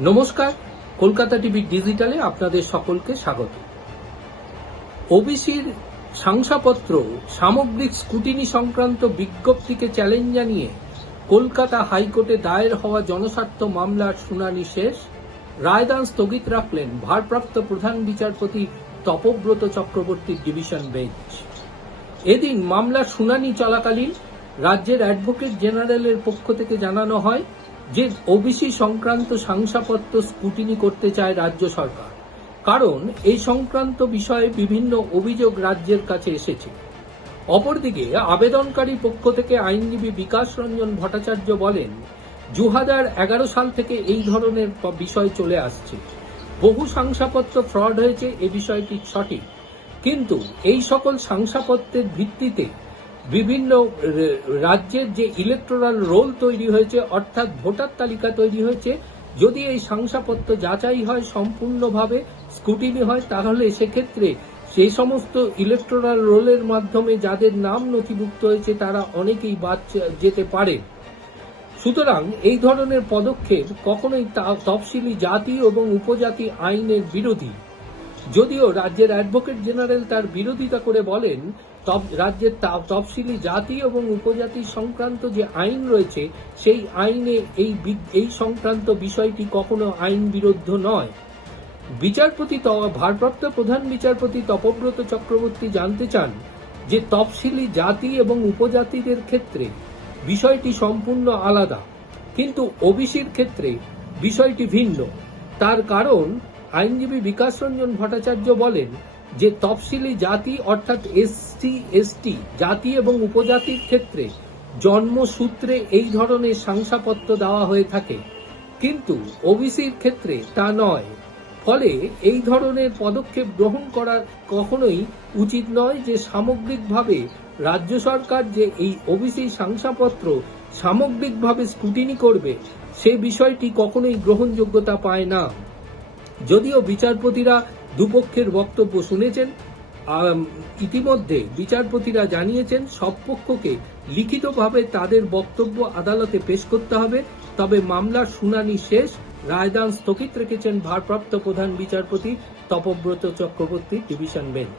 নমস্কার, কলকাতা টিভি ডিজিটালে আপনাদের সকলকে স্বাগত। ওবিসির শংসাপত্র সামগ্রিক স্ক্রুটিনি সংক্রান্ত বিজ্ঞপ্তিকে চ্যালেঞ্জ জানিয়ে কলকাতা হাইকোর্টে দায়ের হওয়া জনস্বার্থ মামলার শুনানি শেষ। রায়দান স্থগিত রাখলেন ভারপ্রাপ্ত প্রধান বিচারপতি তপব্রত চক্রবর্তীর ডিভিশন বেঞ্চ। এদিন মামলার শুনানি চলাকালীন রাজ্যের অ্যাডভোকেট জেনারেলের পক্ষ থেকে জানানো হয় যে ওবিসি সংক্রান্ত শংসাপত্র স্ক্রুটিনি করতে চায় রাজ্য সরকার, কারণ এই সংক্রান্ত বিষয়ে বিভিন্ন অভিযোগ রাজ্যের কাছে এসেছে। অপরদিকে আবেদনকারী পক্ষ থেকে আইনজীবী বিকাশ রঞ্জন ভট্টাচার্য বলেন, 2011 সাল থেকে এই ধরনের বিষয় চলে আসছে। বহু শংসাপত্র ফ্রড হয়েছে, এ বিষয়টি সঠিক, কিন্তু এই সকল শংসাপত্রের ভিত্তিতে বিভিন্ন রাজ্যের যে ইলেকটোরাল রোল তৈরি হয়েছে, অর্থাৎ ভোটার তালিকা তৈরি হয়েছে, যদি এই শংসাপত্র যাচাই হয়, সম্পূর্ণভাবে স্ক্রুটিনি হয়, তাহলে সেক্ষেত্রে সেই সমস্ত ইলেকটোরাল রোলের মাধ্যমে যাদের নাম নথিভুক্ত হয়েছে তারা অনেকেই বাদ যেতে পারে। সুতরাং এই ধরনের পদক্ষেপ কখনোই তফসিলি জাতি এবং উপজাতি আইনের বিরোধী। যদিও রাজ্যের অ্যাডভোকেট জেনারেল তার বিরোধিতা করে বলেন, রাজ্যের তফসিলি জাতি এবং উপজাতি সংক্রান্ত যে আইন রয়েছে সেই আইনে এই সংক্রান্ত বিষয়টি কখনো আইন বিরুদ্ধ নয়। ভারপ্রাপ্ত প্রধান বিচারপতি তপব্রত চক্রবর্তী জানতে চান যে তফসিলি জাতি এবং উপজাতিদের ক্ষেত্রে বিষয়টি সম্পূর্ণ আলাদা, কিন্তু ওবিসির ক্ষেত্রে বিষয়টি ভিন্ন। তার কারণ আইনজীবী বিকাশ রঞ্জন ভট্টাচার্য বলেন যে তফসিলি জাতি অর্থাৎ এসটি জাতি এবং উপজাতির ক্ষেত্রে জন্মসূত্রে এই ধরনের শংসাপত্র দেওয়া হয়ে থাকে, কিন্তু ওবিসির ক্ষেত্রে তা নয়। ফলে এই ধরনের পদক্ষেপ গ্রহণ করা কখনোই উচিত নয় যে সামগ্রিকভাবে রাজ্য সরকার যে এই ওবিসি শংসাপত্র সামগ্রিকভাবে স্ক্রুটিনি করবে, সে বিষয়টি কখনোই গ্রহণযোগ্যতা পায় না। যদিও বিচারপতিরা দুপক্ষের বক্তব্য শুনেছেন, ইতিমধ্যে বিচারপতিরা জানিয়েছেন সব পক্ষকে লিখিতভাবে তাদের বক্তব্য আদালতে পেশ করতে হবে। তবে মামলার শুনানি শেষ, রায়দান স্থগিত রেখেছেন ভারপ্রাপ্ত প্রধান বিচারপতি তপব্রত চক্রবর্তী ডিভিশন বেঞ্চ।